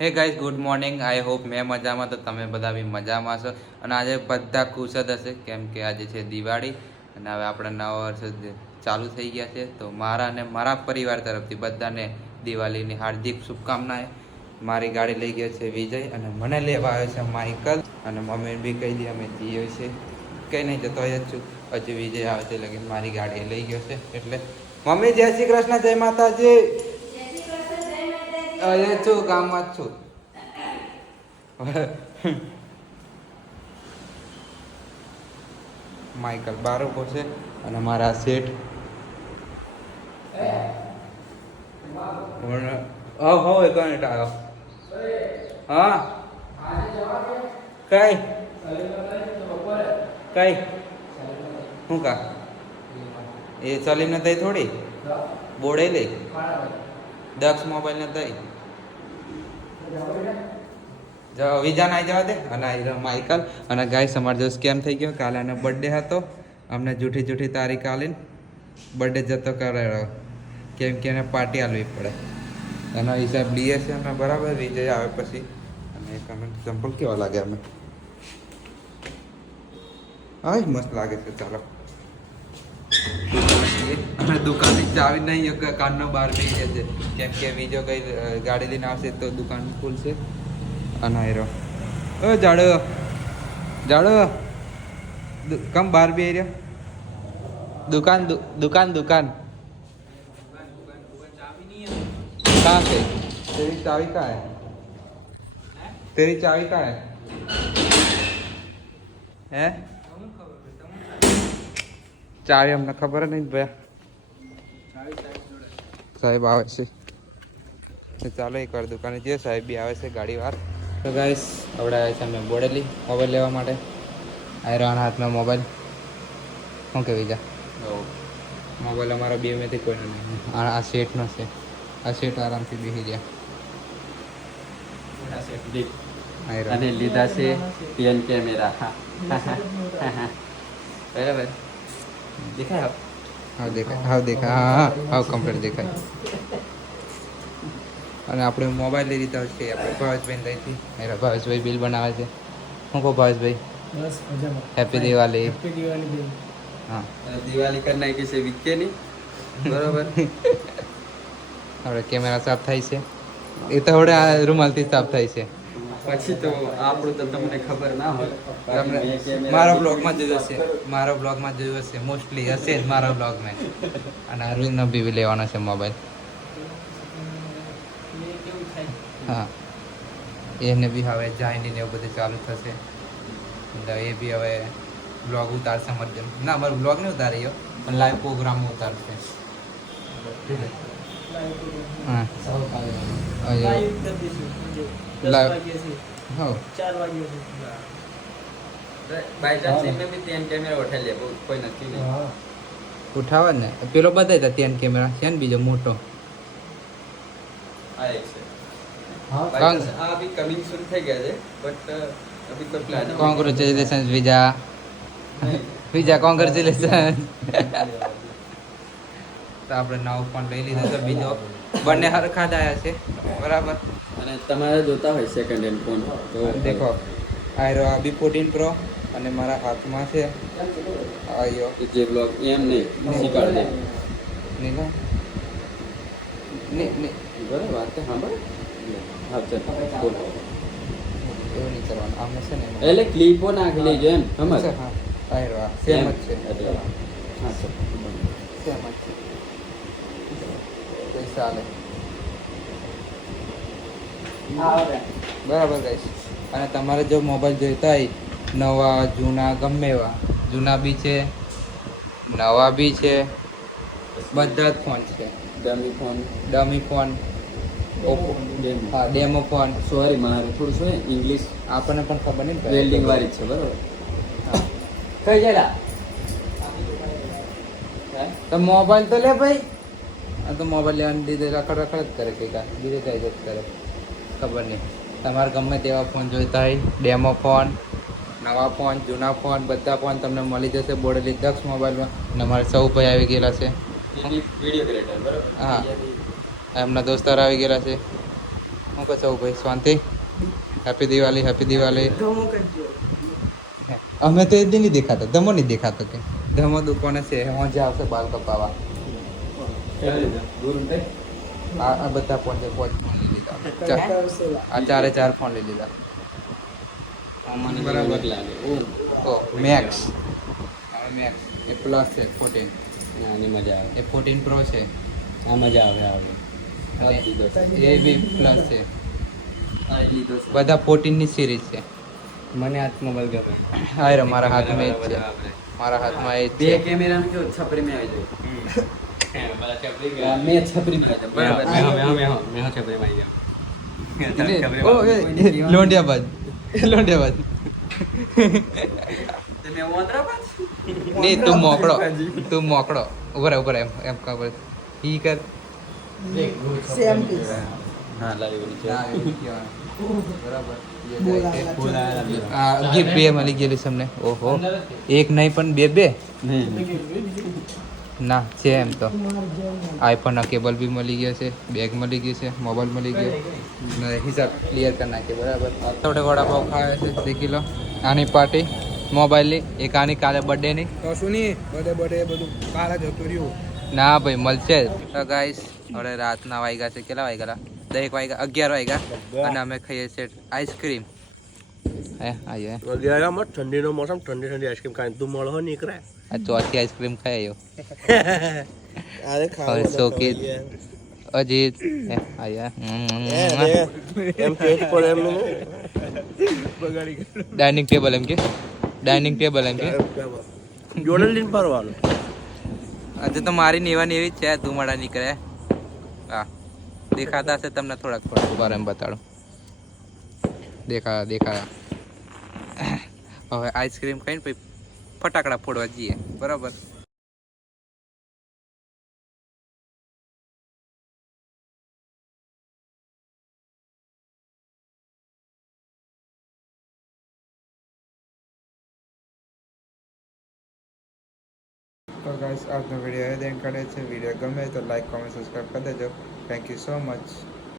Hey guys good morning. I hope મેં મજામાં તો તમે બધા બી મજામાં છો. અને આજે બધા ખુશ જ હશે કેમ કે આજે છે દિવાળી અને હવે આપણા નવા વર્ષ ચાલુ થઈ ગયા છે. તો મારા અને મારા પરિવાર તરફથી બધાને દિવાળીની હાર્દિક શુભકામનાએ. મારી ગાડી લઈ ગયો છે વિજય અને મને લેવા આવ્યો છે માઇકલ. અને મમ્મી બી કહી દે અમે જઈએ છે કંઈ નહીં જતો જ છું. હજુ વિજય આવે છે લગીન મારી ગાડી લઈ ગયો છે એટલે મમ્મી જય શ્રી કૃષ્ણ, જય માતાજી. અહીંયા છું, ગામમાં જ છું. માઇકલ બાર ઉભો છે અને મારા શેઠ હવે કનેક્ટ આવ્યો. હા કઈ કઈ શું કા એ સલીમ ને તઈ થોડી બોડે લઈ દક્ષ મોબાઈલ ને તઈ વિજા ના જવા દે. અને માઇકલ અને ગાઈસ અમારે જો સ્કેમ થઈ ગયો. કાલે એનો બર્થડે હતો, અમને જૂઠી જૂઠી તારીખ આલીને બર્થડે જતો કરાવ્યો કેમ કે એને પાર્ટી આલવી પડે. એનો હિસાબ લઈએ છે અમે બરાબર. વિજય આવે પછી અને એક અમે ચંપલ કેવા લાગે અમે હા મસ્ત લાગે છે. ચાલો અને દુકાનની ચાવી નહીં કાનનો બહાર બેસી જશે કેમ કે બીજો કઈ ગાડી લઈને આવશે તો દુકાન ખુલશે. અને રહ્યો જાડો જાડો કમ બહાર બી રહ્યો. દુકાન દુકાન દુકાન कहाँ से तेरी चाबी कहाँ है? तेरी चाबी कहाँ है? हैं? चाबी हमने खबर नहीं भैया. साहेब આવે છે તો ચાલો એકવાર દુકાને જઈએ. સાહેબ બી આવે છે ગાડી વાર. તો ગાઈસ આપણે આવ્યા છે અમે બોડેલી મોબાઈલ લેવા માટે. આયરાના હાથમાં મોબાઈલ શું કહેવી જા મોબાઈલ અમારા બે મેથી કોઈનો નહીં. આ સેટનો છે. આ સેટ આરામથી બેસી ગયા અને લીધા છે પેન કેમેરા બરાબર દેખાય. હા દેખાય હા દેખાય હા હા કમ્પ્લીટ દેખાય. અને આપણે મોબાઈલ લઈ લીધા છે આપણે ભાવેશભાઈ લઈથી. મારા ભાવેશભાઈ બિલ બનાવે છે. શું કહો ભાવેશભાઈ? બસ મજામાં. હેપી દિવાળી. હેપી દિવાળી બેન. હા દિવાળી કરી નાખી છે વીકે ની બરોબર. આપણે કેમેરા સાફ થાય છે એ તો હવે આ રૂમાલથી સાફ થાય છે. પછી તો આપણું તો તમને ખબર ના હોય. તમને મારા બ્લોગમાં જોયું હશે, મારા બ્લોગમાં જોયું હશે મોસ્ટલી હશે જ મારા બ્લોગમાં. અને અરવિંદનો બી લેવાનો છે મોબાઈલ. હા એને બી હવે જાયની ને એવું બધું ચાલુ થશે. એ બી હવે બ્લોગ ઉતારશે મધ્યમ ના મારો બ્લોગ નહીં ઉતાર્યો પણ લાઈવ પ્રોગ્રામ ઉતારશે. હા લાઈવ કરી દઈશું. 10 લાઈવ. વાગ્યાથી હા 4 વાગ્યાથી. બાય ચાન્સ એમને બી પેન કેમેરા ઉઠાઈ લે બહુ કોઈ નથી નહીં. હા ઉઠાવા ને પેલો બતાવ્યા ત્યાં કેમેરા છે ને બીજો મોટો. આ એક છે હા By chance આ બી કમિંગ સૂન થઈ ગયા છે બટ અભી કોઈ પ્લાન કોંગ્રેચ્યુલેશન વિજા. વિજા કોંગ્રેચ્યુલેશન. તો આપણે નવો ફોન લઈ લીધો તો બીજો બંને હરખા જ આવ્યા છે બરાબર. અને તમારે જોતા હોય સેકન્ડ હેન્ડ ફોન તો દેખો આ બી 14 પ્રો અને મારા હાથમાં છે આયો જે બ્લોગ એમ નહીં શીખવાડ દે નીલો ને બરાબર વાત તો સાંભળ. હા ચાલ બોલ. એવું નહીં કરવાનું આમે છે ને એટલે ક્લિપો નાખી લેજો એમ સમજ. હા આયો સેમ જ છે. એટલે હા સર સેમ જ છે તો ચાલે બરાબર ગાઈસ. અને તમારે જો મોબાઈલ જોઈતા હોય નવા જૂના ગમે એવા જૂના બી છે નવા બી છે બધા જ ફોન છે. Dummy phone dummy phone Oppo હા ડેમો ફોન. સોરી મારે થોડું શું ઇંગ્લિશ આપણને પણ ખબર નહીં ને વેલ્ડિંગ વાળી જ છે બરાબર. હા કઈ જાય તો મોબાઈલ તો લે ભાઈ. આ તો મોબાઈલ લેવાની દીધે રખડ રખડ જ કરે કે બીજે કઈ જ કરે ખબર નહીં. તમારે ગમે તેવા ફોન જોઈતા હોય ડેમો ફોન નવા ફોન જૂના ફોન બધા ફોન તમને મળી જશે બોડેલી દક્ષ મોબાઈલમાં. અને અમારે સૌ ભાઈ આવી ગયેલા છે. વિડીયો ક્રિએટર બરાબર. હા એમના દોસ્તાર આવી ગયેલા છે. હું કહો ભાઈ શાંતિ? Happy Diwali, happy Diwali. ધમો કરજો. અમે તો એ જ નહીં દેખાતા, ધમો નહીં દેખાતો કે ધમો દુકાને છે મજા આવશે બાલ કપાવા. આ બધા ફોન છે, પાંચ ફોન લઈ લીધા. આ ચારે ચાર ફોન લઈ લીધા. બરાબર તો મેક્સ મેક્સ એ પ્લસ છે 14. મજા આવે. એ 14 પ્રો છે આ મજા આવે અને એ બી પ્લસ છે. બધા 14 ની સિરીઝ છે. મને હાથ મોબાઈલ ગમે. હા રે મારા હાથમાં એ જ છે. મારા હાથમાં એ જ બે છે. કેમેરા में जो छपरी में આવી જાય मैं छपरी में आता बराबर मैं छपरी में આવી ઓ લોંડિયાબાદ લોંડિયાબાદ તમે ઓંદરાબાદ નહીં તું મોકળો ઉભા રહે એમ એમ ખબર ઈ કર સેમ પીસ. હા લાવી છે બરાબર બોલાયેલા. આ ગિફ્ટ બે મળી ગયેલી છે અમને. ઓહો એક નહીં પણ બે ના છે એમ તો. આઈફોનના કેબલ બી મળી ગયા છે, બેગ મળી ગઈ છે, મોબાઈલ મળી ગયો ને હિસાબ ક્લિયર કરી નાખીએ બરાબર. થોડે વડાપાવ ખાવે છે દેખી લો. આની પાર્ટી મોબાઈલની, એક આની કાલે બર્થડેની. કશું નહીં બડે બધું કાળા જતું રહ્યું. ના ભાઈ મળશે તો ગાઈસ. હવે રાતના વાગ્યા છે, કેટલા વાગ્યા? 10 વાગ્યા, 11 વાગ્યા અને અમે ખાઈએ છીએ આઈસ્ક્રીમ. હે આયો વગેરેમાં ઠંડીનો મોસમ ઠંડી ઠંડી આઈસ્ક્રીમ ખાઈને તું મળો નીકળે આ ચોથી આઈસ્ક્રીમ ખાઈ અરે આવ્યો. શોકીત અજીત હે આયા એમ પેટ પર એમ ડાઇનિંગ ટેબલ એમ કે ડાઇનિંગ ટેબલ એમ કે જોડે લઈને ફરવાનું. આજે તો મારી નેવાની એવી જ છે. ધુમાડા નીકળે. હા દેખાતા હશે તમને થોડાક વાર એમ બતાડું. દેખાયા હવે આઈસ્ક્રીમ ખાઈને પછી ફટાકડા ફોડવા જઈએ બરાબર. તો ગાઈસ આજનો વિડીયો અહીં કરે છે. વિડીયો ગમે તો લાઈક કોમેન્ટ સબસ્ક્રાઈબ કરી દેજો. Thank you so much.